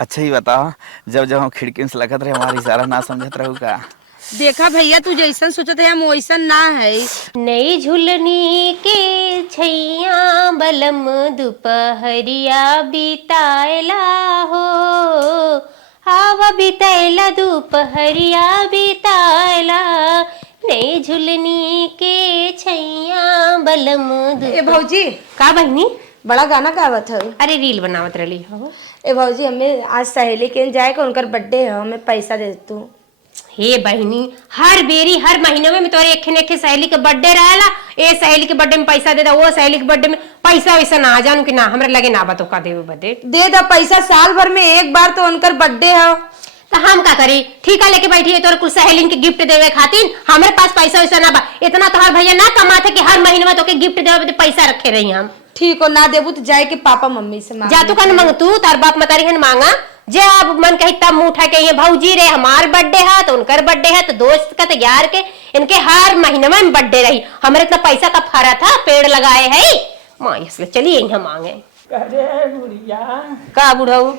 अच्छा ही बताओ, जब जब हम खिड़की से लगत रहे हमारी इशारा ना समझत रहू का। देखा भैया, तू जैसन सोचत है हम वैसन ना है। नई झुलनी के छैया बलम दुपहरिया बिताएला हो। आवा बिताएला दोपहरिया बिताएला। नई झुलनी के छैया बलम ए भौजी, का बहनी? बड़ा गाना गावत है। अरे रील बनावत रही हो। ए भौजी, हमें आज सहेली के जाए के उनकर बर्थडे है, हमें पैसा दे तू। हे बहनी, हर बेरी हर महीने में तोरे एक न सहेली के बर्थडे रहेला। ए सहेली के बर्थडे में पैसा दे दा, वो सहेली के बर्थडे में पैसा वैसा ना आ जानू कि ना हमरा लगे ना बतो का देवे बदे दे दा पैसा, साल भर में एक बार तो उनकर बर्थडे है। तो हम का करी? ठीक है, लेके बैठी है तोरे कुल सहेलिन के गिफ्ट देवे खातिर। हमारे पास पैसा वैसा ना बा। इतना तो हर भैया ना कमाते कि हर महीने में तो के गिफ्ट देवे बदे पैसा रखे रही हम। ठीक हो, ना देबू तो जाए के पापा मम्मी से मांग। जा तू कन मांग, तू तार बाप मतारी हन मांगा। जे अब मन कही तब मुंह उठा के ये भौजी रे हमार बर्थडे है तो उनकर बर्थडे है तो दोस्त का तो यार के इनके हर महीने में बर्थडे रही। हमारे इतना पैसा का फरा था, पेड़ लगाए है माँ, इसलिए चलिए यहाँ मांगे। अरे बुढ़िया, का बुढ़ऊ?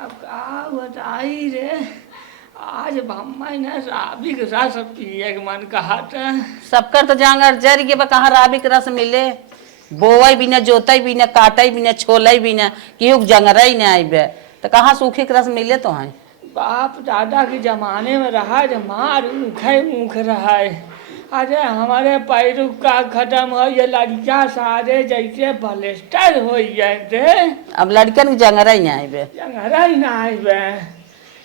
अब का बताई रे, आज बम्मा ने राबी के रस पिए के मन कहा था। सबकर तो जांगर जर के कहाँ राबी के रस मिले। बोवई बिना जोतई बिना काटई बिना छोलई बिना केहू जंगरा ही नहीं आईबे तो कहाँ सूखे के रस मिले तो है। बाप दादा के जमाने में रहा जो मार ऊख रहा है। अरे हमारे पैर का खत्म हो, ये लड़का सारे जैसे बलेस्टर हो जाए। अब लड़कन के जंगरा ही नहीं आईबे। जंगरा ही ना आए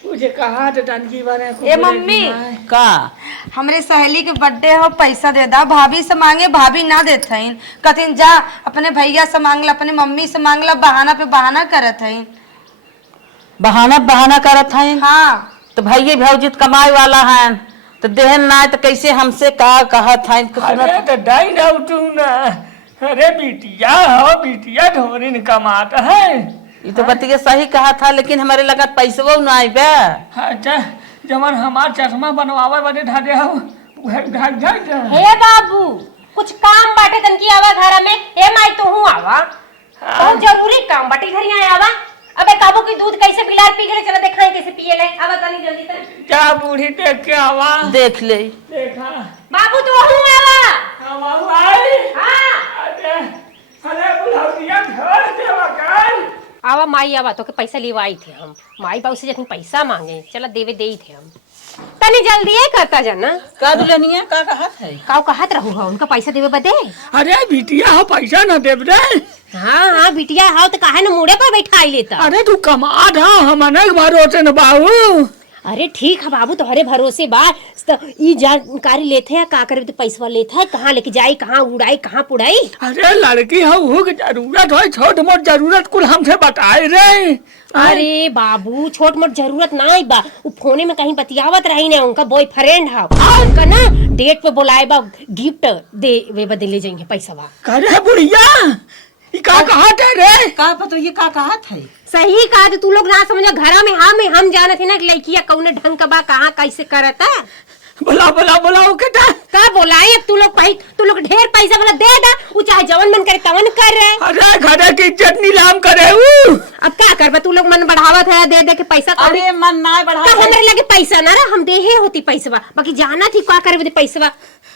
तुझे कहा तो टंकी बने। ए मम्मी, का हमरे सहेली के बर्थडे हो, पैसा दे दा। भाभी से मांगे, भाभी ना देते हैं। कथिन जा अपने भैया से मांगला, अपने मम्मी से मांगला, बहाना पे बहाना करत है। बहाना करत है। हाँ तो भैया भौजी कमाए वाला है तो देहन ना तो कैसे हमसे का कहत है। अरे तो डाई ना उठू ना। अरे बिटिया हो, बिटिया ढोरी न कमाता है। ये तो बतिया सही कहा था, लेकिन हमारे लगा पैसवा ना आईबे। अच्छा, जमन हमार चश्मा बनवावे बने ढाडे हो। हे बाबू, कुछ काम बाटे तन की आवा घर में। ए माई तो हूँ आवा, बहुत जरूरी काम बाटे घर यहाँ आवा। अबे काबू की दूध कैसे बिलार पी गए, चला दिखाई कैसे पिए ले। आवा तनी जल्दी तन। क्या बूढ़ी देख के आवा। देख ले देखा बाबू तो हूँ आवा। आवा आई। हाँ अरे अरे बुढ़िया घर देवा कर। आवा माई आवा, तो के पैसा लेवाई थे हम। माई बाबू से जब पैसा मांगे चला देवे दे ही थे हम। तनी जल्दी है करता जाना। का दुल्हनिया का कहत है। काऊ कहत रहू हो उनका पैसा देवे बदे। अरे बिटिया हो, पैसा न देव रे। हाँ हाँ बिटिया हाउ तो काहे न मुड़े पर बैठाई लेता। अरे तू कमा धा, हम अनेक भरोसे न बाबू। अरे ठीक है बाबू, तोहरे भरोसे बा तो ई जानकारी लेते हैं का करे तो पैसा लेता है, कहाँ लेके जाई, कहाँ उड़ाई, कहाँ पुड़ाई। अरे लड़की हो, वो जरूरत हो, छोट मोट जरूरत कुल हमसे बताए रे। अरे बाबू, छोट मोट जरूरत ना ही बा। वो फोने में कहीं बतियावत रही ना, उनका बॉयफ्रेंड है, उनका ना डेट पे बुलाए बा, गिफ्ट दे वे बदे ले जाएंगे पैसा बा। करे बुढ़िया, ये का कहत है रे। का पता ये का कहत है। सही कहा तो तू लोग ना समझा। घरा में हम जाने थे ना लड़किया कौन ढंग का बा, कहाँ कैसे करता। बोला बोला बोला ओके ता का बोलाए। अब तू लोग ढेर पैसा वाला दे दा, वो चाहे जवन मन करे तवन कर रहे। अरे घरे की इज्जत नीलाम करे ऊ। अब क्या करबा, तू लोग मन बढ़ावत है दे दे के पैसा। अरे मन ना बढ़ा। का हमारे लगे पैसा ना रहा, हम दे ही होती पैसा, बाकी जाना थी क्या करे पैसा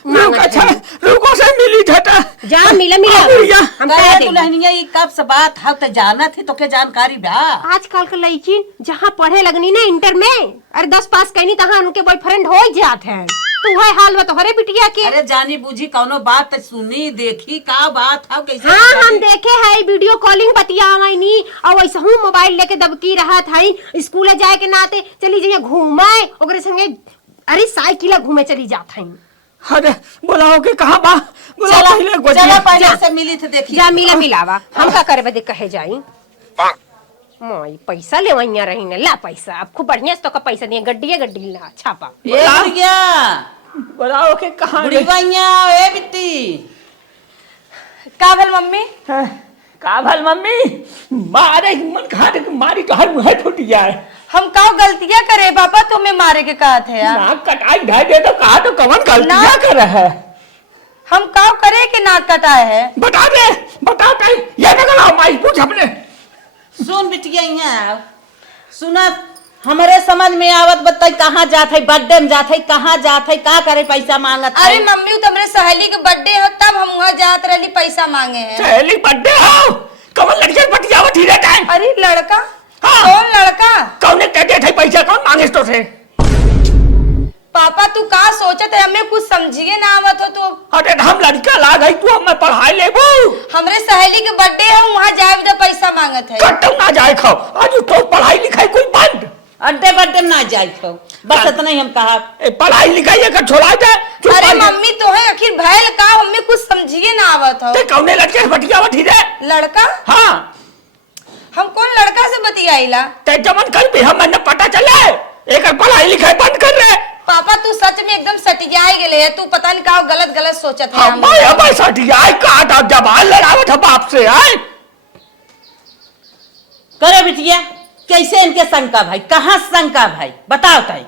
रुक, अच्छा रुको से मिली था। जा मिला मिला हम कह दे। दुल्हनिया ये कब से बात है तो जाना थी तो के जानकारी बा। आजकल के लड़की जहाँ पढ़े लगनी ना इंटर में, अरे 10 पास कहनी तहाँ उनके बॉयफ्रेंड हो जात है। तू है हाल बा तोहरे बिटिया के। अरे जानी बूझी कौनो बात सुनी देखी का बात है कैसे। हाँ हम देखे है वीडियो कॉलिंग बतियावानी और वैसे हूँ मोबाइल लेके दबकी रहा था। स्कूल जाए के नाते चली जाइए घूमे ओकरे संगे, अरे साइकिल घूमे चली जात है। अरे बोलाओ के कहाँ बा। चला पहले से मिली थे देखी। जा मिला मिलावा, हम का करे बदे कहे जाई। मोई पैसा ले वहीं रही ने ला पैसा। अब खूब बढ़िया से तो का पैसा दिए, गड्डी ला छापा। ए बुढ़िया, बोलाओ के कहाँ बुढ़िया ए बिट्टी। का भल मम्मी। का भल मम्मी, मारे मन खा दे, मारी तो हर मुँह फूट जाए। हम का गलतियां करे पापा, तुम्हें मारे के कहा थे यार। नाक कटाई ढाई दे तो कहा तो कवन गलतियां कर है। हम का करे कि नाक कटाए है। बता दे, बता ये ना माई पूछ अपने। सुन बिटिया यहाँ सुना हमारे समझ में आवत बताई कहाँ जात है, बर्थडे में जात है, कहाँ जात है, का करे पैसा मांगत है। अरे मम्मी वो तुम्हारे सहेली के बर्थडे है तब हम वहाँ जात रही पैसा मांगे हैं। सहेली बर्थडे हो कौन लड़के बतियावत ही रहता है। अरे लड़का हाँ। कौन लड़का? कौन कहते थे पैसा कौन मांगे तो से। पापा तू का सोचत है हमें कुछ समझिए ना आवत हो तो। अरे हम लड़का ला गई तू हमें पढ़ाई लेबू। हमरे सहेली के बर्थडे है वहाँ जाए तो पैसा मांगत है। कटौ ना जाए खाओ आज तो पढ़ाई लिखाई कोई बंद। अड्डे बड्डे ना जाए तो बस इतना ही हम कहा। पढ़ाई लिखाई अगर छोड़ा जाए। अरे मम्मी तो है आखिर भैल का हमें कुछ समझिए ना आवत हो। कौने लड़के बतियावत ही रहे। लड़का? हाँ हम कौन लड़का से बतियाईला? ते जमन कर भी हम न पता चले एक पढ़ाई लिखाई बंद कर रहे। पापा तू सच में एकदम सटियाई गेले है, तू पता नहीं का गलत गलत सोचत है। हम सटियाई का जबान लड़ावत है बाप से आए। करे बिटिया कैसे इनके शंका भाई, कहाँ शंका भाई बताओ ताई,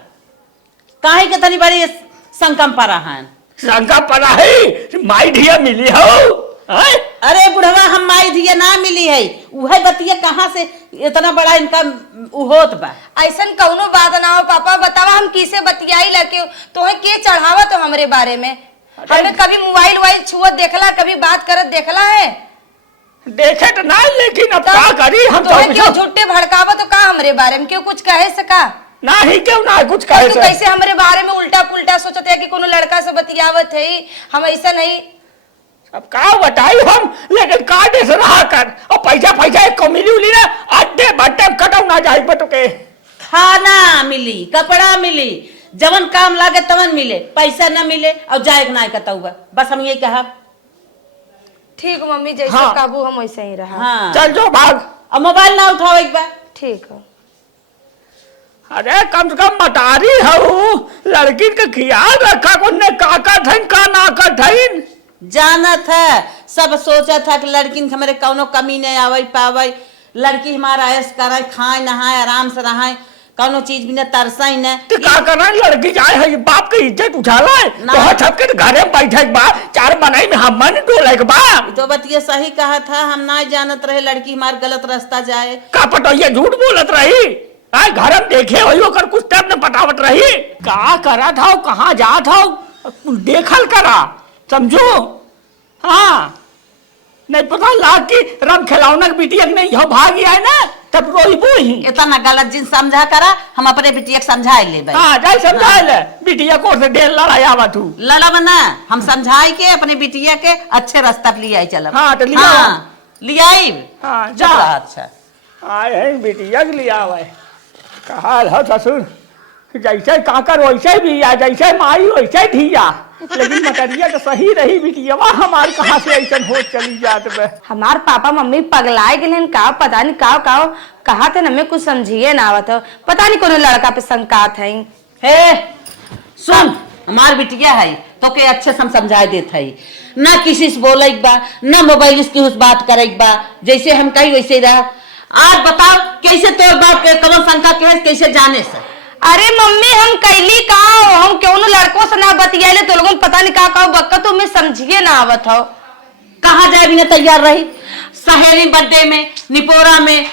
काहे के तनी बड़ी शंका पड़ा है। शंका पड़ा है माई धिया मिली हो। अरे बुढ़वा हम माई धिया ना मिली है वह बतिया कहाँ से इतना बड़ा इनका होत बा। ऐसन कौनो बात ना हो पापा, बतावा हम किसे बतियाई लगे तो है के चढ़ावा तो हमरे बारे में। हमें कभी मोबाइल वाइल छुअत देखला, कभी बात करत देखला है? देखे तो ना लेकिन अब क्या करी हम तो क्यों झूठे भड़कावा तो का हमरे बारे में क्यों कुछ कहे सका? ना ही क्यों ना कुछ कहे तो कैसे हमरे बारे में उल्टा पुल्टा सोचते है कि कोनो लड़का से बतियावत है। हम ऐसा नहीं। अब का बताई हम लेकिन काटे से रहा कर और पैसा पैसा एक को मिली उली ना अड्डे बड्डे कटौ ना जाए बटो के। खाना मिली, कपड़ा मिली, जवन काम लागे तवन मिले, पैसा न मिले और जाए ना कतौबा। बस हम ये कहा ठीक मम्मी जैसे हाँ। काबू हम वैसे ही रहा। हाँ चल जो भाग। अब मोबाइल ना उठाओ एक बार। ठीक है। अरे कम से कम मटारी हूँ लड़की का ख्याल रखा को ने काका थन का ना का थन। जानत है सब सोचा था कि लड़की हमारे कौनो कमी नहीं आवे पावे, लड़की हमारा ऐश करे, खाए नहाए आराम से रहाए, कौनो चीज भी न तरसा ही न। तो का करना लड़की जाए है बाप की इज्जत उछाला है तो हम सबके घरे में बैठे के बा चार बनाई में हम मन डोले के बा। तो बतिया सही कहा था, हम ना जानत रहे लड़की हमार गलत रास्ता जाए। का पटो ये झूठ बोलत रही आए घर में देखे वही होकर कुछ टाइम न पटावत रही। का करा था कहाँ जा था देखल करा समझो। हाँ नहीं पता लाग की रम खिलौना की बिटिया नहीं हो भागी है ना तब रोइबो ही। इतना गलत जिन समझा करा हम अपने बिटिया समझाए ले भाई। हाँ जाए समझा ले बिटिया को से डेल लड़ाया हुआ तू लड़ा बना हम समझाई के अपने बिटिया के अच्छे रास्ता पे ले आई चल। हाँ तो लिया ले आई। हाँ जा अच्छा आए हैं बिटिया के लिया हुआ है कहा हो ससुर जैसे काकर वैसे भी या जैसे माई वैसे धिया लेकिन मटरिया तो सही रही बिटिया हमारे कहाँ से ऐसा हो चली जात में। हमार पापा मम्मी पगलाए गेले का पता नहीं का कहा थे हमें कुछ समझिए ना आवत हो। पता नहीं कोनो लड़का पे शंकात है। हे सुन हमार बिटिया है तो के अच्छे से हम समझाए देत है ना किसी से बोले बा ना मोबाइल की उस बात करे बा जैसे हम कही वैसे रहा। आज बताओ कैसे तोर बाप के कौन शंका के कैसे जाने से। अरे मम्मी हम कैली का हम क्यों लड़कों से ना बतियाले तो लोगों पता नहीं का बक्का तो मैं समझिए ना आवत हो। कहाँ जाए भी ना तैयार रही सहेली बर्थडे में निपोरा में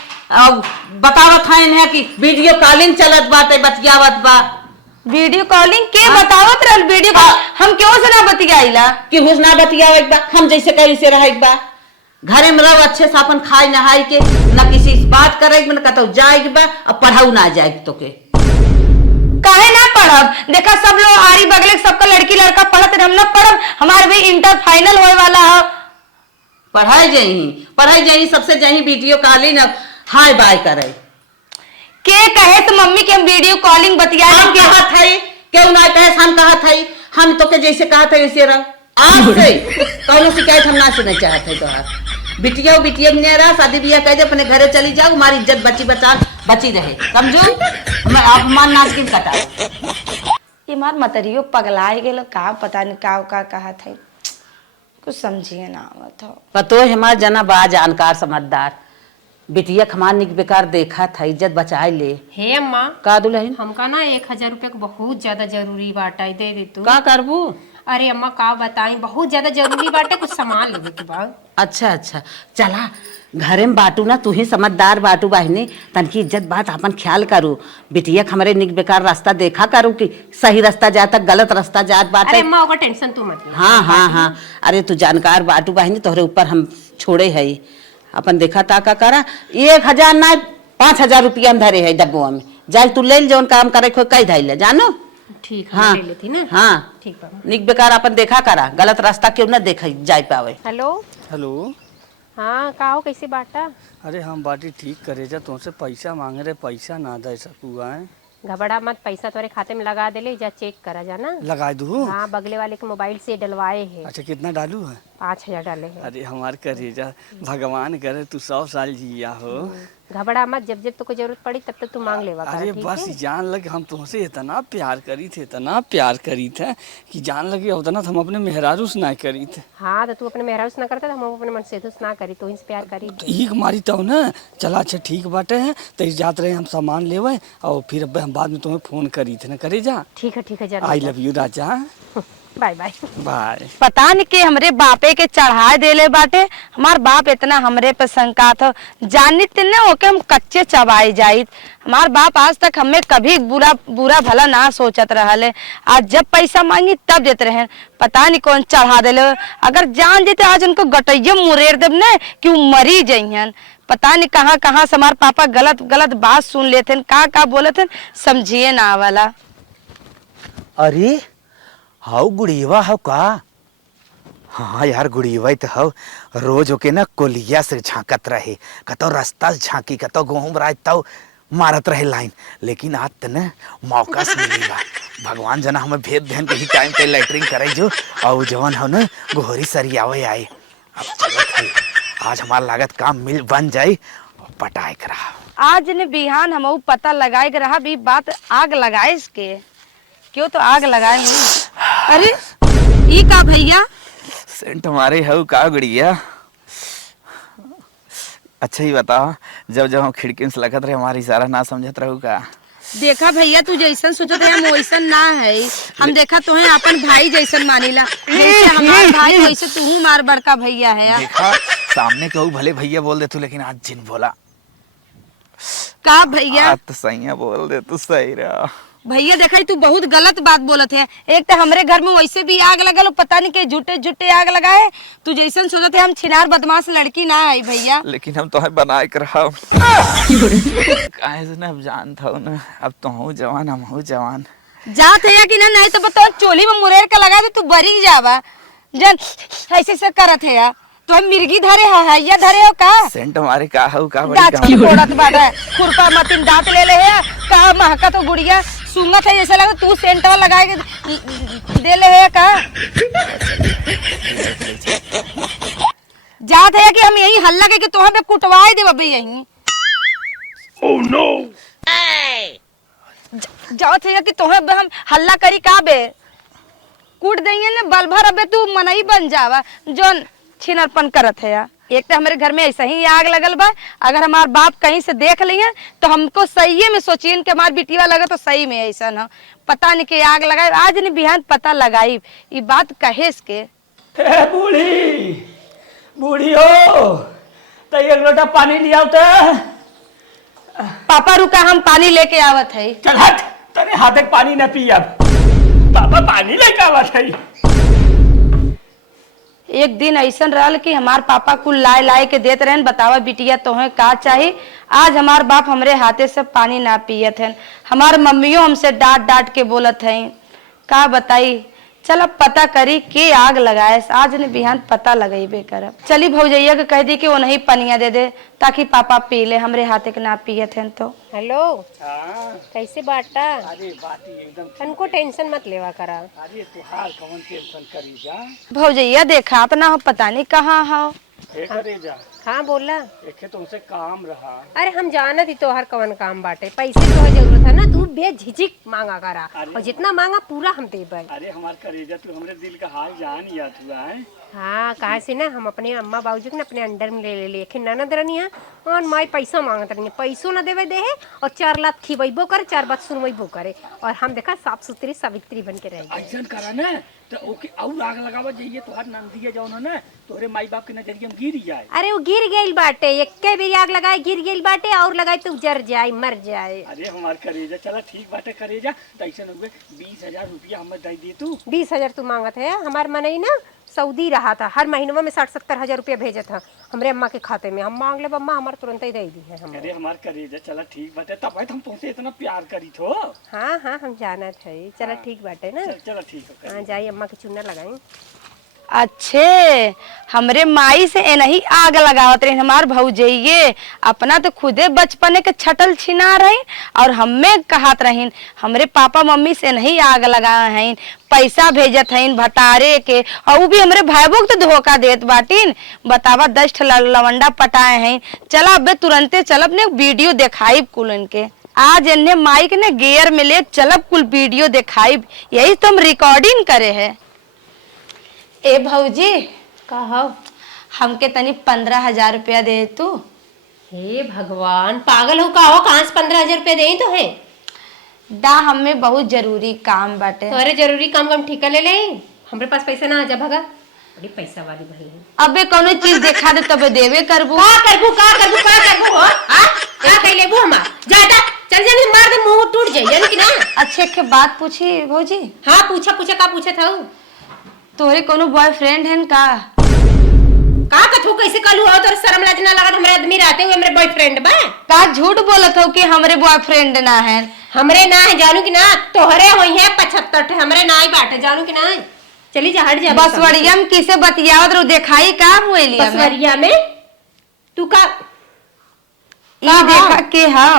बतावत है कि वीडियो कॉलिंग चलत बाटे बतियावत बा। वीडियो कॉलिंग के बतावत रहल वीडियो हम क्यों से ना बतियाइला कि हुस ना बतियावे बा हम जैसे कहीं से रहे बा घरे में रहो अच्छे से अपन खाए नहाए के ना किसी से बात करे न कतौ जाए बा और पढ़ाऊ ना जाए तो के काहे ना पढ़ब। देखा सब लोग आरी बगले सबका लड़की लड़का पढ़त हम ना पढ़ब। हमारे भी इंटर फाइनल होए वाला है। पढ़ाई जाई सबसे जाई वीडियो कॉलिंग हाय बाय करे के कहे तो मम्मी के हम वीडियो कॉलिंग बतिया कहा था क्यों ना कहे हम कहा था हम तो के जैसे कहा था वैसे रहो। आज से कौनो शिकायत हम ना सुने चाहते तो बिटिया बिटिया ने रहा शादी ब्याह कह दे अपने घरे चली जाओ हमारी इज्जत बची रहे समझो मैं अपमान ना किन कटा। ये मार मतरियो पगलाए गेलो का पता नहीं का कहा था कुछ समझिए ना आवत हो। पतो हमार जना बा जानकार समझदार बिटिया खमान निक बेकार देखा था इज्जत बचाए ले। हे अम्मा का दुल्हन हमका ना 1000 रुपया बहुत ज्यादा जरूरी बाटा दे दे तू। का करबू। अरे अम्मा का बताई, बहुत ज्यादा जरूरी बाटे, कुछ सामान लेवे के बा। अच्छा अच्छा, चला घरे में बाटू ना, तू ही समझदार बाटू बहनी, तनकी इज्जत बात अपन ख्याल करू। बिटिया हमारे निक बेकार रास्ता देखा करू कि सही रास्ता जाता गलत रास्ता जात बाटे। अरे अम्मा ओका टेंशन तू मत ले। हाँ हाँ हाँ, अरे तू जानकार बाटू बहनी, तोहरे ऊपर हम छोड़े है। अपन देखा ताका करा, 1000 ना 5000 रुपया हम धरे है डब्बुआ में, जाए तू ले जौन काम करे खोई कई धाई ले, जानो। ठीक है, हाँ ले लेती ना। हाँ, ठीक बा। निक बेकार अपन देखा करा, गलत रास्ता क्यों ना देखा जाए पावे। Hello, hello. हाँ का हो, कैसे बाटा? अरे हम बाटी ठीक करे जा, तुमसे पैसा मांग रहे, पैसा ना दे सकू आए। घबरा मत, पैसा तुम्हारे खाते में लगा दे ले, जा चेक करा जाना। लगा दूँ? हाँ, बगले वाले के मोबाइल से डलवाए है। अच्छा कितना डालू है? 5000 डाले हैं। अरे हमार करेजा, भगवान करे तू 100 साल जिया हो। घबरा मत, जब जब तुमको जरूरत पड़ी तब तक तू मांग लेवा कर, अरे ठीक बस है? जान लगे हम तुमसे इतना प्यार करी थे, इतना प्यार करी थे कि जान लगे उतना हम अपने मेहरारू से ना करी थे। हाँ, तो तू अपने मेहरारू से ना करता, तो हम अपने मन से ना करी, तो इनसे प्यार करी। तो एक मारी तो ना, चला अच्छा ठीक बाटे है, तो जात रहे हम सामान लेवे और फिर अब हम बाद में तुम्हें फोन करी थे ना, करे जा। ठीक है, जरूर। I love you Raja. Bye bye. Bye. पता नहीं कि हमरे बापे के चढ़ाए देले बाटे, हमार बाप इतना हमरे पे शंका था, जानित न होके हम कच्चे चबाई जाइत। हमार बाप आज तक हमें कभी बुरा भला ना सोचत रहले, आज जब पैसा मांगी तब देते रहे। पता नहीं कौन चढ़ा देले, अगर जान जेते आज उनको गटैये मुरेर देब न कि वो मरी जइहन। पता नहीं कहाँ कहाँ से हमार पापा गलत गलत बात सुन लेते, का बोले थे समझिए ना वाला। अरे हाउ गुड़ीवा हाउ का? हाँ यार गुड़ीवा तो हाउ रोज ओके ना कोलिया से झांकत रहे, कतो रास्ता से झांकी, कतो घूम रहा तो मारत रहे लाइन। लेकिन आज तो ना मौका से मिलेगा, भगवान जना हमें भेद देन कहीं टाइम पे लेटरिंग करे जो, और जवन हो ना गोहरी सरियावे आए। अब चलत है, आज हमारा लागत काम मिल बन जाए और पटाए करा। आज ने बिहान हम पता लगाए के रहा भी बात आग लगाए इसके क्यों, तो आग लगाए नहीं। अरे ई का भैया सेंट हमारे हऊ का गुड़िया। अच्छा ही बताओ, जब जब हम खिड़की से लगत रहे हमारी इशारा ना समझत रहू का? देखा भैया, तू जैसन सोचत है हम वैसन ना है। हम देखा तुम्हें अपन भाई जैसन मानीला, जैसे हमार भाई वैसे तू हमार बड़का भैया है। देखा सामने कहू भले भैया बोल दे तू, लेकिन आज जिन बोला का भैया? आज तो सही बोल दे तू, सही रहा भैया देखा तू बहुत गलत बात बोलत है। एक तो हमरे घर में वैसे भी आग लगल, पता नहीं के झूठे झूठे आग लगाए। तू जैसन सोचत है हम छिनार बदमाश लड़की ना है भैया। लेकिन हम तुम्हें बनाए कर रहा काहे से ना अब जानता हूँ ना, अब तो हूँ जवान, हम हूँ जवान। जात है या कि ना, नहीं तो बताओ चोली में मुरेर का लगा दे तू बरी जावा। जन ऐसे से करत है या तो हम मिर्गी धरे है या धरे हो का? सेंट हमारे का हऊ का बड़ी दांत की फोड़त बाटा, खुरपा मतिन दांत ले है का महका तो गुड़िया सुंगत है, जैसे लगा तू सेंटर लगाए के दे ले है का? जात है कि हम यही हल्ला के तोहर पे कुटवाए दे बबे यही। Oh no. जात है कि तोहर पे हम हल्ला करी का बे, कूट देंगे ना बल भर, अबे तू मनई बन जावा जोन छिनरपन करत है या। एक तो हमारे घर में ऐसा ही आग लगल बा, अगर हमार बाप कहीं से देख लिए तो हमको सही में सोचिए कि हमार बिटिया लगा तो सही में ऐसा ना, पता नहीं कि आग लगाई। आज नहीं बिहान पता लगाई, ये बात कहे के। बूढ़ी बूढ़ी हो तो एक लोटा पानी लिया तो। पापा रुका, हम पानी लेके आवत है। चल हट, तेरे हाथ एक पानी न पी, अब पापा पानी लेके आवत है। एक दिन ऐसा रहल कि हमार पापा कुल लाए लाए के देते रहे, बतावा बिटिया तोहे का चाहिए। आज हमार बाप हमरे हाथे से पानी ना पियत है, हमार मम्मियों हमसे डांट डांट के बोलत है। का बताई, चल अब पता करी के आग लगाए। आज ने बिहान पता लगेबे करब। चली भौजैया के कह दी कि वो नहीं पनिया दे दे ताकि पापा पी ले, हमरे हाथे के ना पियत है। तो हेलो, कैसे बाटा? अरे बाटी एकदम। हमको टेंशन मत लेवा करा। अरे तुहार कौन टेंशन करी जा। भौजैया देखा तो ना हो, पता नहीं कहाँ हो। करे जा। हाँ बोला। एके तुमसे काम रहा। अरे हम जाना थी तोहर कवन काम बाटे, पैसे तो जरूरत है ना, तू बेझिझक मांगा करा और जितना मांगा पूरा हम देबे। अरे हमार करेजा, तू हमरे दिल का हाल जान या तू आए। हाँ कहा से ना हम अपने अम्मा बाबूजी को ना अपने अंडर में ले लिए कि ननद रनी है और माई पैसा मांगत रही है, पैसों न देवे दे है और 4 लाख खिबैबो करे 4 बात सुनबो करे और हम देखा साफ सुथरी सावित्री बन के रहेगी। ऐसा करा ना तो ओके और आग लगावा जाइए तो हर नंदिया जाओ ना तोरे माई बाप के नजरिए में गिर जाए। अरे वो गिर गई बाटे एक्के बेरी आग लगाए गिर गई बाटे और लगाए तो जर जाए मर जाए। अरे हमार करेजा चला ठीक बाटे करेजा तो ऐसा हो 20,000 रुपया हमें दे दे तू। 20,000 तू मांगत है हमार मनई ना सऊदी रहा था हर महीनों में 60-70 हजार रुपया भेजा था हमरे अम्मा के खाते में, हम मांग ले अम्मा हमारे तुरंत ही दे दी है हम। अरे हमार करेजा चला ठीक बाटे तब हम तुमसे इतना प्यार करी थो। हाँ हाँ हम जाना था चला ठीक बाटे ना। चला ठीक है। हाँ जाइए अम्मा के चूना लगाई। अच्छे हमरे माई से नहीं आग लगावत रही हमार भौजइये अपना तो खुदे बचपने के छटल छिना रही और हमें कहत रही हमरे पापा मम्मी से नहीं आग लगाए हैं पैसा भेजत हैं भतारे के और वो भी हमरे भाईबो को तो धोखा देत बाटिन। बतावा 10 लवंडा पटाए हैं। चला अब तुरंते चलब ने वीडियो दिखाई कुल इनके आज इन्हें माई के ने गियर में ले चलब कुल वीडियो दिखाई यही तो हम रिकॉर्डिंग करे है। ए भौजी कहो हमके तनी 15,000 रुपया दे तू। हे भगवान पागल हो का हो कहाँ से 15,000 रुपया दे तो है दा हमें बहुत जरूरी काम बाटे। अरे जरूरी काम कम ठिका ले ले हमरे पास पैसा ना आ जा भगा बड़ी पैसा वाली भाई है। अबे कोनो चीज देखा दे तबे देवे करबू का करबू हो हां का कह लेबू हमार जाता चल जा नहीं मार दे मुंह टूट जाई जानी कि ना। अच्छे के बात पूछी भौजी। हां पूछा का पूछा था तोरे कोनो बॉयफ्रेंड है का कथू कैसे कलू हो तोर शर्म लाज ना लागत हमरे आदमी रहते हुए हमरे बॉयफ्रेंड बा का झूठ बोलत हो कि हमरे बॉयफ्रेंड ना है। हमरे ना है जानू कि ना तोहरे होई है 75 हमरे ना ही बाटे जानू कि ना। चली जा हट जा बसवड़िया में किसे बतियावत रो देखाई का हुएली बसवड़िया में तू का ई देखा के हां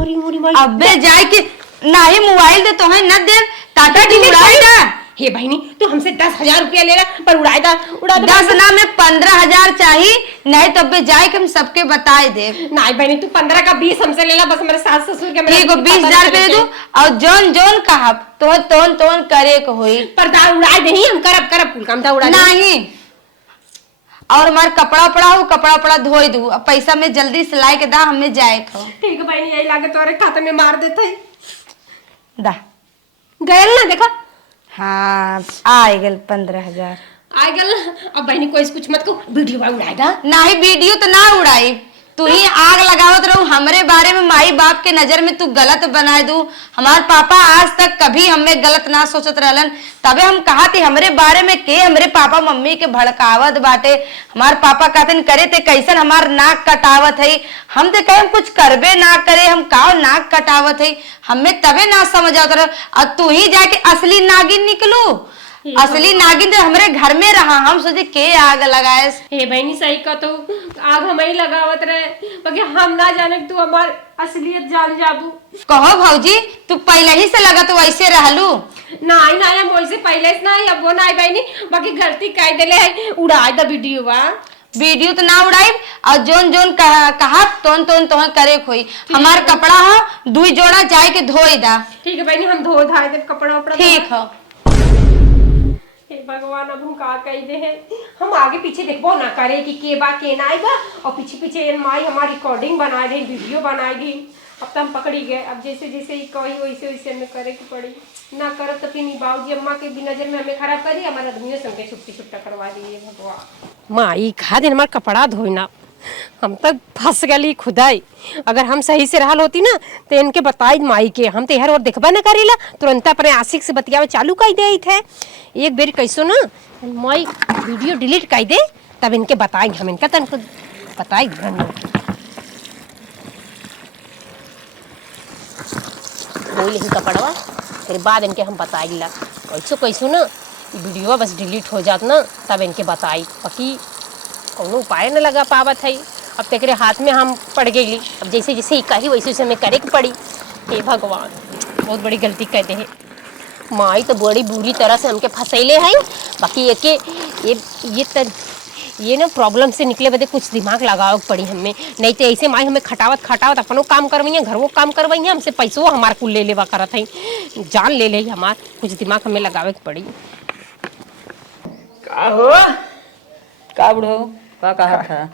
ओरी मोरी मोरी अबे जाए कि नाही मोबाइल दे तो है न दे टाटा डी उड़ाई दा। हे बहनी तू हमसे 10,000 रुपया ले रहा पर उड़ा दे 10 ना में 15,000 चाहिए नहीं तब भी जाए कि हम सबके बताए दे। नहीं बहनी तू 15 का 20 हमसे ले ला बस मेरे सास ससुर के ठीक है 20,000 रुपया दे दू और जोन जोन कहा तो तोन करे को होई पर दा उड़ा दे हम करब कुल काम दा उड़ा नहीं और हमार कपड़ा धोई दू पैसा में जल्दी सिलाई के दा हमें जाए को। ठीक है बहनी यही लागे तोरे खाते में मार देते दा गयल ना देखा हाँ आ गल 15,000 आ गल। अब बहनी कोई कुछ मत को वीडियो उड़ाएगा नहीं वीडियो तो ना उड़ाई तू ही आग लगावत रहू हमरे बारे में माई बाप के नजर में तू गलत बनाए दू। हमार पापा आज तक कभी हमें गलत ना सोचत रहलन तबे हम कहा थी हमरे बारे में के हमरे पापा मम्मी के भड़कावत बाटे। हमार पापा कहते करे ते कैसन हमार नाक कटावत है हम ते कहे कुछ करबे ना करे हम का नाक कटावत है हमें तबे ना समझ आवत रह और तू ही जाके असली नागिन निकलू। असली नागिन तो हमरे घर में रहा हम सोचे के आग लगाए। हे बहनी सही का तो आग हम ही लगावत रहे बाकी हम ना जाने तू हमार असलियत जान जाबू। कहो भौजी तू पहले ही से लगा तो वैसे रहलू नहीं हम वैसे पहले से नहीं अब वो नहीं बहनी बाकी गलती कर देले है उड़ा द वीडियो तो ना उड़ाई और जोन जोन कहा तोन करे खोई हमार कपड़ा हो 2 जोड़ा जाए के धोई दा। ठीक है बहनी हम धो धाए दे कपड़ा उपड़ा ठीक है। भगवान अब हम का कह दे है हम आगे पीछे देखबो ना करे कि के बा के ना बा और पीछे माई हमारी रिकॉर्डिंग बना रही वीडियो बनाएगी। अब तो हम पकड़ी गए अब जैसे जैसे ही कही वैसे हमें करे की पड़ी ना करब तो फिर बाबूजी अम्मा के भी नजर में हमें खराब करी हमारे आदमियों से हमके छुट्टा करवा दिए भगवान। माई खा दिन हमारा कपड़ा धोना हम तक फंस गली खुदाई अगर हम सही से रहल होती ना तो इनके बताई माई के हम तो हर और देखबा ना करेला तुरंत अपने आशिक से बतियावे चालू कर दे थे। एक बेर कैसो ना माई वीडियो डिलीट कर दे तब इनके बताई हम इनका तन बताई यही कपड़वा फिर बाद इनके हम बताइला कैसो ना वीडियो बस डिलीट हो जात ना तब इनके बताई बाकी कोनो उपाय न लगा पावत है। अब तेरे हाथ में हम पड़ गई अब जैसे जैसे ही कही वैसे वैसे हमें करे की पड़ी। हे भगवान बहुत बड़ी गलती कहते हैं माई तो बड़ी बुरी तरह से हमके फंसैले हैं बाकी ये ना प्रॉब्लम से निकले बदे कुछ दिमाग लगाओ पड़ी हमें नहीं तो ऐसे माई हमें खटावत अपनों काम करवाई घर वो काम करवाई हमसे पैसों हमारे कुल ले लेवा करत है जान ले हमार कुछ दिमाग हमें लगावे की पड़ी। का हो का बुढ़ो का कहा था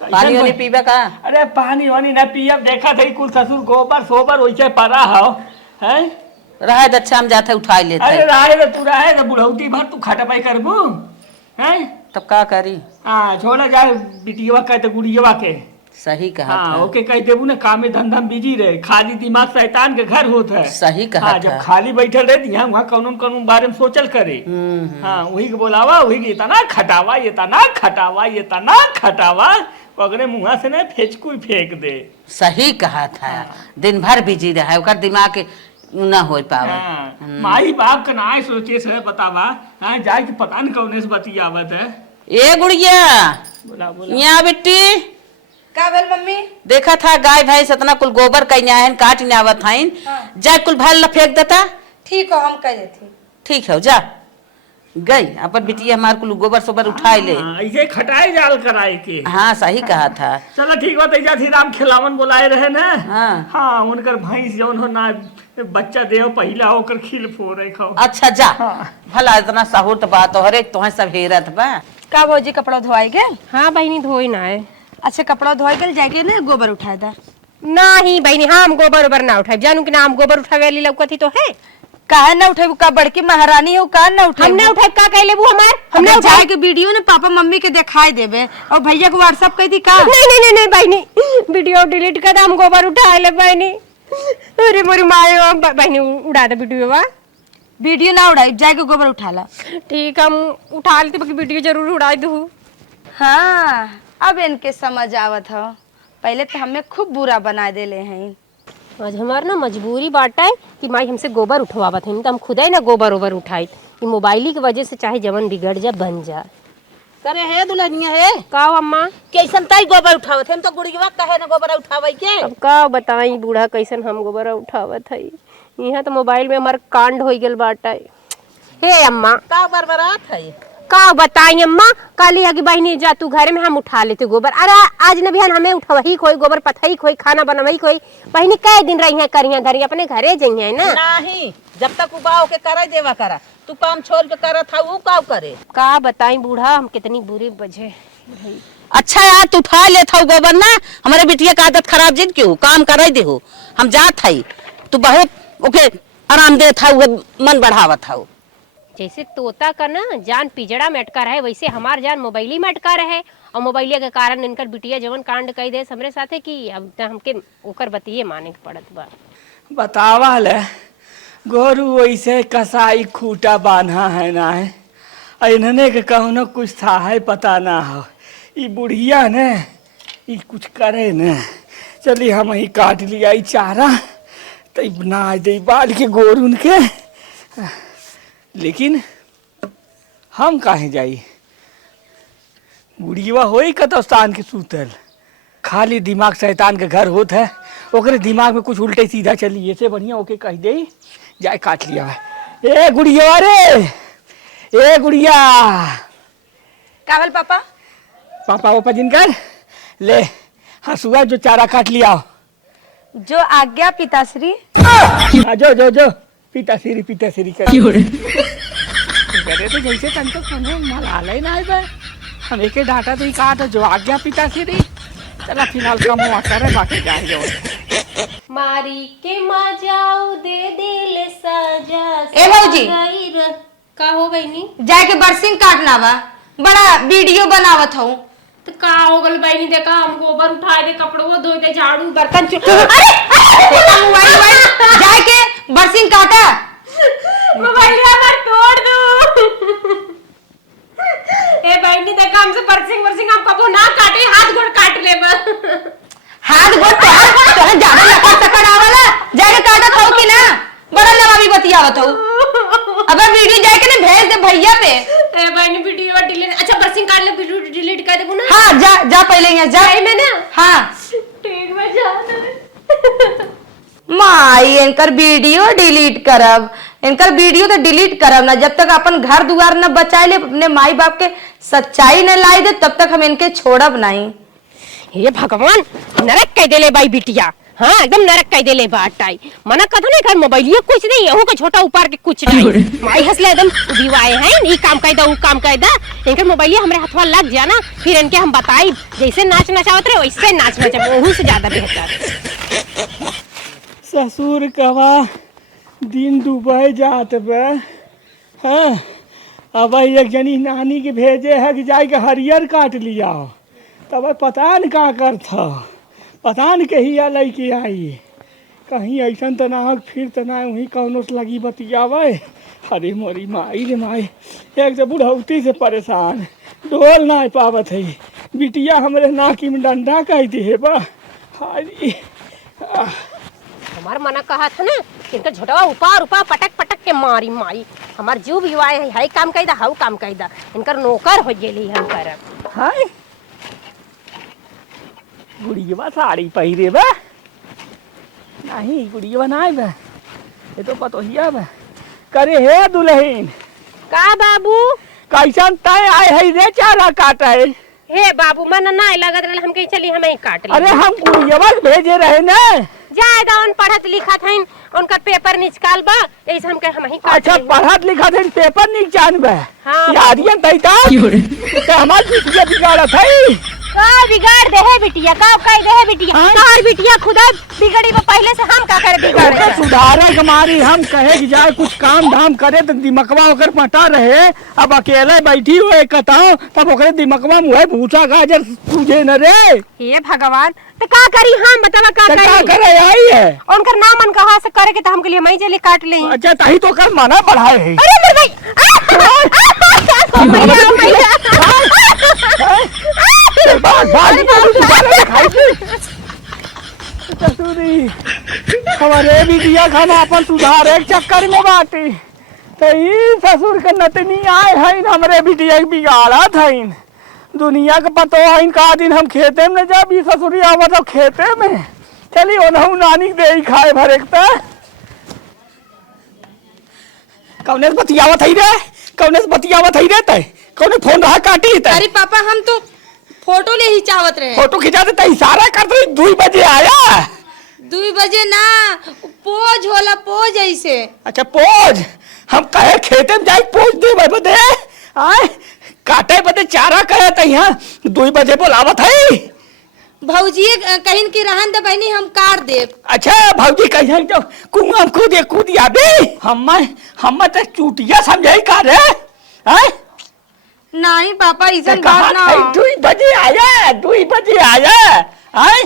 पानी वानी पीबा का? अरे पानी वानी ना पियब, देखा था कुल ससुर गोबर सोबर वैसे पड़ा हो है। रहा अच्छा हम जाते उठा लेते। अरे रहे तू रहे तो बुढ़ौती भर तू खटपाई करबू है। तब का करी? हाँ छोड़ा जाए बिटिया कहते गुड़िया के। सही कहा हाँ था। ओके कह देबू ना काम में धंधा में बिजी रहे, खाली दिमाग शैतान के घर होता है। सही कहा हाँ, था। जब खाली बैठल रहती है वहाँ कानून कानून बारे में सोचल करे। हाँ वही के बोलावा, वही के इतना खटावा इतना खटावा इतना खटावा पगड़े मुँह से ना फेंचकुल फेंक दे। सही कहा था। दिन भर बिजी रहा ओकर दिमाग न हो पावे। हाँ, माई बाप का ना सोचे से बतावा। हाँ जाए के पता नहीं कौन से बतियावत है। ए गुड़िया बोला बोला यहाँ बेटी का भेल मम्मी? देखा था गाय भैंस इतना कुल गोबर कहीं काट न्यावत हईन। जा कुल भर ला फेंक देता। ठीक हो, हम कह देती। ठीक है जा गई अपन बिटिया हमार कुल गोबर सोबर उठाए ले। हाँ, ऐसे खटाई जाल कराए के। हाँ सही कहा था। चलो ठीक बात है, थी राम खिलावन बुलाए रहे ना। हाँ। हाँ उनकर भैंस जौन हो ना बच्चा दे पहला होकर खिल फोड़े खाओ। अच्छा जा हाँ। भला इतना सहूर तो बात हो रे तुम्हें सब हेरत बा। का भौजी कपड़ा धोआई गए? हाँ बहनी धोई ना है। अच्छा कपड़ा धोआई गए, जाके ना गोबर उठाए था। नहीं बहनी हम गोबर उबर ना उठाए, जानू कि ना हम गोबर उठावे ली लौकती तो है। काहे ना उठे? का बड़की महारानी हो, का ना उठे? हमने उठाए का कह लेबू हमार? हमने हमने उठाए जाए के वीडियो ने पापा मम्मी के दिखाई देबे और भैया को व्हाट्सएप कर दी का? नहीं नहीं नहीं नहीं बहनी वीडियो डिलीट कर, हम गोबर उठा ले बहनी। अरे मोरी माए बहनी उड़ा दे वीडियो वा। वीडियो ना उड़ाई, जाए के गोबर उठा ला। ठीक हम उठा लेते बाकी वीडियो जरूर उड़ा दू। हाँ अब इनके समझ आवत हो, पहले तो हमें खूब बुरा बना देले हैं। आज हमार ना मजबूरी बाटा है कि माई हमसे गोबर उठवावत है, नहीं तो हम खुदा ही ना गोबर ओबर उठाई। ये मोबाइल की वजह से चाहे जवन बिगड़ जा बन जा। करे है दुल्हनिया है का अम्मा कैसन ताई गोबर उठावत हम तो गुड़िया कहे ना गोबर उठावे के। अब का बताई बूढ़ा कैसन हम गोबर उठावत है। यहाँ तो मोबाइल में हमार कांड हो गल बाटा है। हे अम्मा का बरबरात है का बताई अम्मा, काली आगे बहनी जा तू घर में हम उठा लेते गोबर। अरे आज न बिहान हमें उठवही खोई गोबर पथई खोई खाना बनवही खोई। बहनी कई दिन रही है करिया धरी अपने घरे जइए ना। नहीं जब तक उबाओ के करे देवा करा, तू काम छोड़ के करा था वो का करे। का बताई बूढ़ा हम कितनी बुरी बजे। अच्छा यार तू उठा ले था गोबर ना, हमारे बिटिया का आदत खराब जिन क्यों काम करे दे हो। हम जात हई तू बहुत ओके आराम दे था, मन बढ़ावा था। जैसे तोता का ना जान पिजड़ा में अटका रहे, वैसे हमार जान मोबाइली में अटका रहे। और मोबाइलिया के कारण इनकर बिटिया जवन कांड कई दे हमरे साथे की अब हमके ओकर बतिये माने के पड़त बा। बतावा ले गोरू वैसे कसाई खूटा बांधा है ना है, इन्हने के कहनो कुछ था है पता ना हो। ये बुढ़िया ने ये कुछ करे न, चली हम ही काट लिया ई चारा तो बना दे बाल के गोरू के। लेकिन हम काहे जाई, बुढ़िया होई कतो स्थान के सूतल। खाली दिमाग शैतान के घर होत है, ओकरे दिमाग में कुछ उल्टे सीधा चली ऐसे बढ़िया ओके कह दे जाए काट लिया है। ए गुड़िया रे, ए गुड़िया। कावल पापा? पापा पापा जिनकर ले हसुआ जो चारा काट लिया। जो आज्ञा पिताश्री। जो जो जो पिताश्री कर करे तो जैसे तंतो कोनो मलाले ना है। हम एके डाटा तो ही कहा था जो आज्ञा पिताश्री। चला फिलहाल कम हुआ करे बाकी जाए जो मारी के मजाऊ दे दिल सजा। ए भौजी का हो बहनी? जाए के बरसिंग काटना बा, बड़ा वीडियो बनावत हूँ। तो का हो गल बहनी, देखा हम गोबर उठाए दे कपड़ों धोए दे झाड़ू बर्तन मोबाइल जाए के बरसिंग काटा। मोबाइल हमार तोड़ दो। ए बहनी देखा हमसे बरसिंग हम कबो ना काटे, हाथ गोड़ काट ले बस। हाथ गोड़ तो ज्यादा लकड़ सकड़ आवला, जाके काटत हो कि ना? बड़ा नवाबी बतियावत हो। अब वीडियो जाए के ना भेज दे भैया पे। ए बहनी वीडियो डिलीट, अच्छा बरसिंग काट ले वीडियो डिलीट कर देबो ना। हाँ जा पहले यहाँ जा। में ना हाँ ठीक में जा। माई इनकर वीडियो डिलीट करब, इनकर वीडियो तो डिलीट करब ना जब तक अपन घर दुआर न बचाए ले, अपने माई बाप के सच्चाई न लाई दे तब तक हम इनके छोड़ब नहीं। हे भगवान नरक कह देले बाई बिटिया। हाँ एकदम नरक कह देले बाटाई मना कथो नहीं कर मोबाइलिया कुछ नहीं यहू का छोटा ऊपर के कुछ नहीं माई हंसले एकदम दिवाए हैं ई काम कह दा ऊ काम कह दा इनके मोबाइलिया हमरे हाथवा लग जाना फिर इनके हम बताई जैसे नाच नचावत रहे वैसे नाच नचाव वहू से ज्यादा बेहतर। ससुर कवा दिन दुबई जात बे। हाँ अब एक जनी नानी के भेजे है कि जाए के हरियर काट लिया तब पता न का कर था पता न कहिया लैके आई कहीं ऐसा तो ना फिर तो ना वहीं कौनो से लगी बतियावे। अरे मोरी माई रे माई एक तो बुढ़ौती से परेशान डोल ना पावत है बिटिया हमरे नाकी में डंडा कह दी बा। अरे हमार मना कहा था ना इनका झोटवा ऊपर ऊपर पटक पटक के मारी माई हमार जीव भी आए है हाई काम कह दा हाउ काम कह दा इनकर नौकर हो गेली हम करब। हाय गुड़िया साड़ी पहिरे बा नहीं गुड़िया नहीं बा ये तो पतोहिया बा करे हे दुल्हन का बाबू कैसन तय आए है रे चारा काटा है। हे बाबू मन ना लगत रहे हम कहीं चली हमें काट अरे हम गुड़िया भेजे रहे ना जायदा उन पढ़त लिखत हैं उनका पेपर निकाल बा ऐसे हम कह हम ही काट अच्छा पढ़त लिखत है पेपर नहीं जानबे हाँ यादियन तई ता हमार बिटिया बिगाड़त है का बिगाड़ दे है बिटिया का कह दे है बिटिया हमार बिटिया खुदा बिगड़ी वो पहले से हम का करे बिगाड़े ओके सुधारे हमारी हम कहे कि जाए कुछ काम धाम करे तो दिमकवा होकर मटा रहे अब अकेले बैठी हुए कताओ तब ओकरे दिमकवा मुहे भूसा गाजर तुझे न रे। हे भगवान तो का करी हम बतावा का करी करे आई है उनकर नाम मन कहा से करे के तो हमके लिए मैं चले काट ले। अच्छा तही तो कर माना बढ़ाए है। अरे मेरे भाई हमारे बिटिया हम अपन सुधारे के चक्कर में बाटी तो ससुर के नतनी आए है हमरे बिटिया के बिगाड़ा था दुनिया के पतो है का दिन हम खेते में जब ससुरी आवा तो खेते में चली ओनहु नानी दे खाए भरे कौने बतियावत है रे कौने बतियावत है रे तय कौने फोन रहा काटी तय। अरे पापा हम तो फोटो ले ही चाहत रहे फोटो खिंचा देता इशारा कर दे 2 बजे आया 2 बजे ना पोज होला पोज ऐसे। अच्छा पोज हम कहे खेते में जाए पोज दे बदे आए काटे बदे चारा कहे त यहाँ 2 बजे बोलावत है भौजी कहीं की रहन दे बहनी हम कार देव। अच्छा भौजी कहीं जो कुआं कूद आबे हम तो चूटिया समझे का रे हैं नहीं पापा इसे बात ना 2 बजे आया 2 बजे आया हैं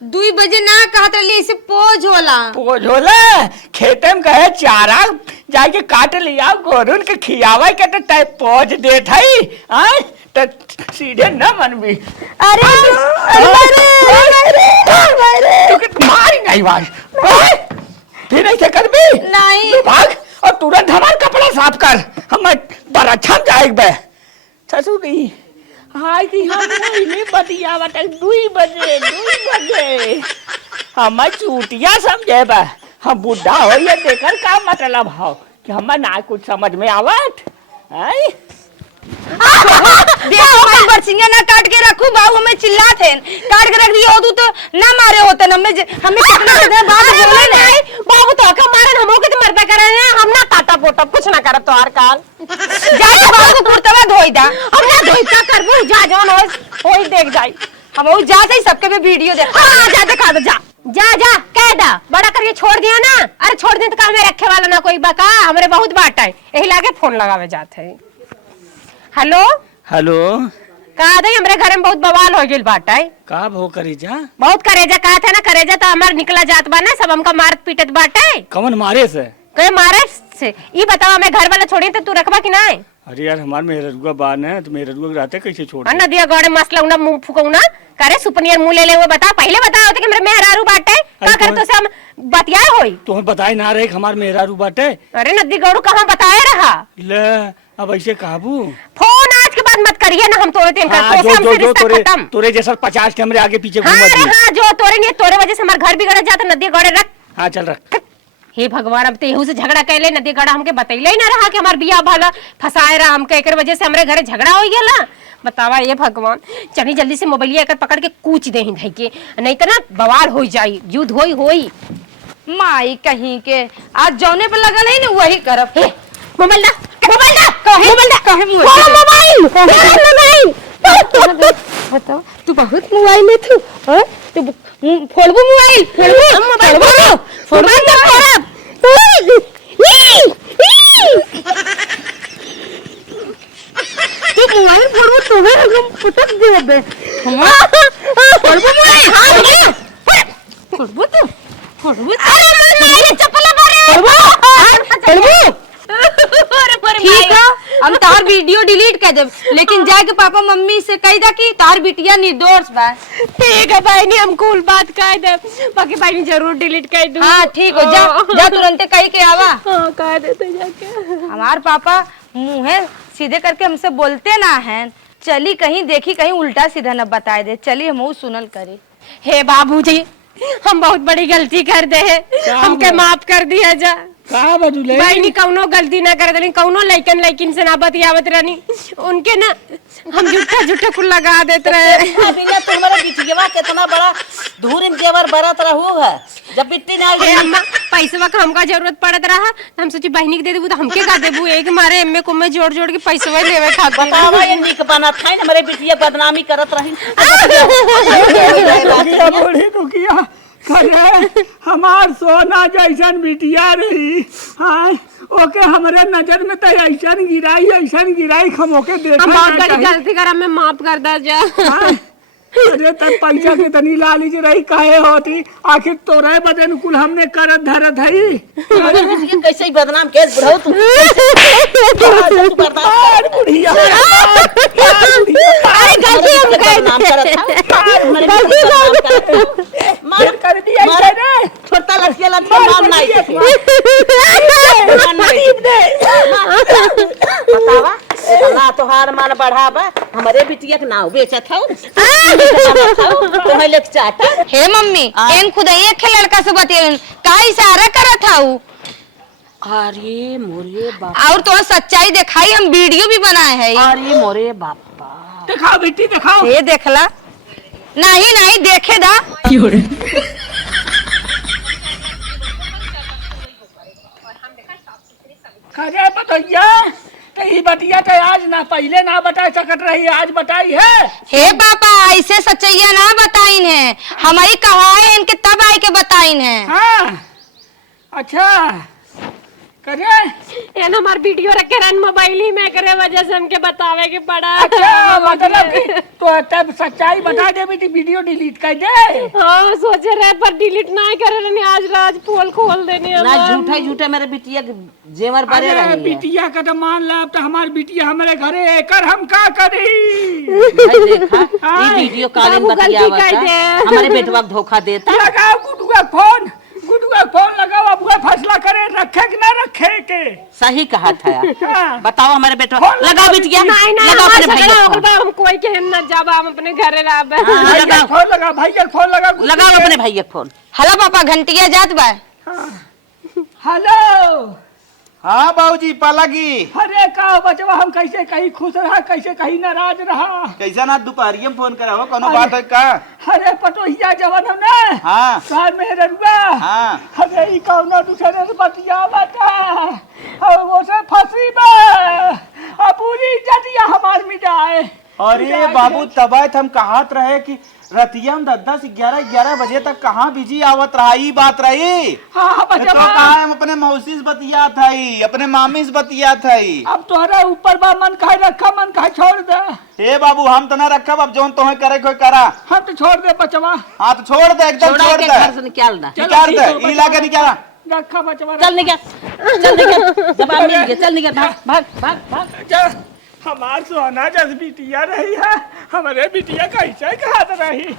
2 बजे ना कहत रही ऐसे पोज होला पोज होला खेते में कहे चारा जाके काट लिया गोरुन के खियावा के तो टाइप पोज देत है हैं तो सीधे न मनबी। अरे तू मारी नहीं बाज फिर ऐसे कर भी नहीं भाग और तुरंत हमार कपड़ा साफ कर हम बड़ा अच्छा जाए बे ससुरी हाय कि हम नहीं बतिया बट 2 बजे हम चूटिया समझे बे हम बुढ़ा हो ये देकर का मतलब हो कि हम ना कुछ समझ में आवत है बरसिंगे ना काट के रखू बाबू में चिल्लात है काट के रख दिए ओदू तो ना मारे होते हमें कितना कितना बात बोले नहीं बाबू तो का मारन हमो के तो मरदा करे हम ना काटा पोटा कुछ ना करब तो हर काल जा बाबू को कुर्तवा धोई दा हम ना धोई का करबो जा जवन होई देख जाई हम वो जाते ही सबके में वीडियो दे हां जा दिखा दो जा जा जा कह दा बड़ा करके छोड़ दिया ना अरे छोड़ दे तो का हमें रखे वाला ना कोई बका हमरे बहुत बात है यही लागे फोन लगावे जात है। हेलो हेलो का दे हमरे घर में बहुत बवाल हो गेल बात है का भो करी जा बहुत करेजा का था ना करेजा तो हमार निकला जात बा ना सब हमका मारत पीटत बाटे कौन मारे से कहे मारे से ई बताओ हमें घर वाला छोड़ी तो तू रखबा कि नहीं। अरे यार हमार मेहरुआ बान है तो मेहरुआ रहते कैसे छोड़ नदिया गड़े मसला उना मुंह फुकौना करे सुपनियर मुंह ले ले वो बता पहले बताओ कि मेरे मेहरारू बाटे का करे तो से हम बतियाए होई तो बताए ना रहे हमार मेहरारू बाटे। अरे नदी गौरू कहां बताए रहा ले अब ऐसे काबू फोन आज के बाद मत करिए ना हम तोरे दिन का तो हमसे रिश्ता खत्म तोरे जैसा 50 के हमरे आगे पीछे हां घूमत अरे हां जो तोरे नहीं तोरे वजह से हमार घर बिगड़ जाता नदी गड़े रख हां चल रख हे भगवान, अब तेहू से झगड़ा कैले नदी गड़ा हमके बतैले ही ना रहा कि हमार बियाह भला फसाए रहा हमके, एकर वजह से हमरे घरे झगड़ा हो गेला। बतावा ये भगवान, चली जल्दी से मोबाइलिया एकर पकड़ के कूच दे धई के, नहीं तो ना बवाल हो जाई, युद्ध होई। माई कहीं के आज जौने पे लगल है ना वही करब। हे मोबाइल दा, मोबाइल दा, कहे मोबाइल दा, कहे मोबाइल बताओ तू बहुत मोबाइल में तू फोड़बू मोबाइल तू मोबाइल फोड़बू तुम्हें हम फटक देबे फोड़बू मोबाइल फोड़बू तू फोड़बू अरे मेरी चप्पल मारे ठीक है हम तार वीडियो डिलीट कर देब, लेकिन जाके पापा मम्मी से कह दा कि तार बिटिया निर्दोष बा। ठीक है बहनी, हम कूल बात कह दे, बाकी बहनी जरूर डिलीट कर दूं। हाँ ठीक हो, जा जा तुरंत कह के आवा। हाँ कह देते जाके। हमार पापा मुँहे सीधे करके हमसे बोलते ना हैं, चली कहीं देखी कहीं उल्टा सीधा न बताए दे, चली हम सुनल करी। हे बाबूजी, हम बहुत बड़ी गलती कर दे है, हमके माफ कर दिया जा। का बदुले बहनी कौनो गलती ना कर देनी, कौनो लइकन लइकिन से ना बतियावत रहनी, उनके ना हम झूठा कुल लगा देते रहे। अभी ना तुम्हारा बिटिया कितना बड़ा धूरिन जेवर बरत रहू है, जब बिट्टी ना हे अम्मा, पैसवा का हमका जरूरत पड़त रहा, हम सोची बहनी के दे देबू तो हमके का देबू, एक मारे एम्मे को में जोड़ के पैसवा लेवे खातिर। बतावा ये निक बनत है, हमारे बिटिया बदनामी करत रही। बूढ़ी रुकिया करे हमार सोना जैसन बिटिया रही, हाँ ओके हमारे नजर में तो ऐसन गिराई हम ओके देखा हम बहुत बड़ी गलती कर, हमें माफ कर दा जा। अरे तब पैसा के तनी लालच रही काहे होती, आखिर तोरे बदन कुल हमने करत धरत है। कैसे ही बदनाम के बुढ़ऊ तू बुढ़िया बदनाम करत मार कर दिया रे छोटा लड़किया नाम नहीं बतावा ना तोहार मान बढ़ावा, हमारे बिटिया के नाव बेचत हूँ तुम्हें लेके चाहता। हे मम्मी एन खुद एक लड़का से बतियन का इशारा करत हाउ। अरे मोरे बाप, और तो सच्चाई दिखाई, हम वीडियो भी बनाए हैं। अरे मोरे बापा, दिखाओ बेटी दिखाओ। ये देखला नहीं देखे दा। करे बतैया कहीं बतिया तो आज ना पहले ना बता सकत रही, आज बताई है। हे पापा ऐसे सच्चाइया ना बताइन है, हमारी कहानी इनके तब आई के बताइन है। हाँ अच्छा करे एन हमार वीडियो रखे रहन मोबाइल ही में, करे वजह से हमके बतावे के पड़ा। अच्छा मतलब कि तो तब सच्चाई बता दे बेटी, वीडियो डिलीट कर दे। हाँ सोचे रहे पर डिलीट ना करे रहनी, आज राज पोल खोल देनी ना झूठे मेरे बिटिया के जेवर बरे अरे रही बिटिया का तो मान ला, अब तो हमारी बिटिया हमारे घरे एकर हम का करी। देखा ये वीडियो कॉलिंग बतियावता, हमारे बेटवा को धोखा देता। लगाओ गुडुआ फोन लगाओ, अब वो फैसला करे रखे कि ना रखे के। सही कहा था यार, हाँ। बताओ हमारे बेटवा लगाओ बिटिया, नहीं लगाओ अपने भैया को फोन। हम कोई के न जाबा, हम अपने घरे लाबे। हाँ, लगाओ फोन लगा भाई का फोन लगा, लगाओ अपने भैया को फोन। हेलो पापा घंटिया जात बा। हेलो हाँ बाबूजी पालागी अरे का बचवा, हम कैसे कहीं खुश रहा कैसे कहीं नाराज रहा। कैसा ना दोपहरिया में फोन करा हो, कोनो बात है का? अरे पटोहिया जवन हम ना हाँ सार में ररुआ, हाँ अरे ई कौनो दूसरे से बतिया बता और वो से फंसी बा, अब पूरी इज्जतिया हमार मिटाए। अरे बाबू तबायत हम कहात रहे कि रतिया में 10-11 बजे तक कहाँ बिजी आवत रहा, ई बात रही। हाँ तो बचवा कहा हम अपने मौसी से बतिया थई, अपने मामी से बतिया थई। अब तोहरा ऊपर बा, मन कहे रखा मन कहे छोड़ दे। हे बाबू हम तो ना रखब, अब जोन तुम्हें करे कोई करा। हम तो छोड़ दे बचवा, हाँ तो छोड़ दे, एकदम छोड़ दे, घर से निकाल दा, निकाल दे, इला के निकाला। रखा बचवा चल निकल जवाब मिल गया, चल निकल, भाग। जा हमार सोना जस बिटिया रही है, हमारे बिटिया कैसे कहत रही।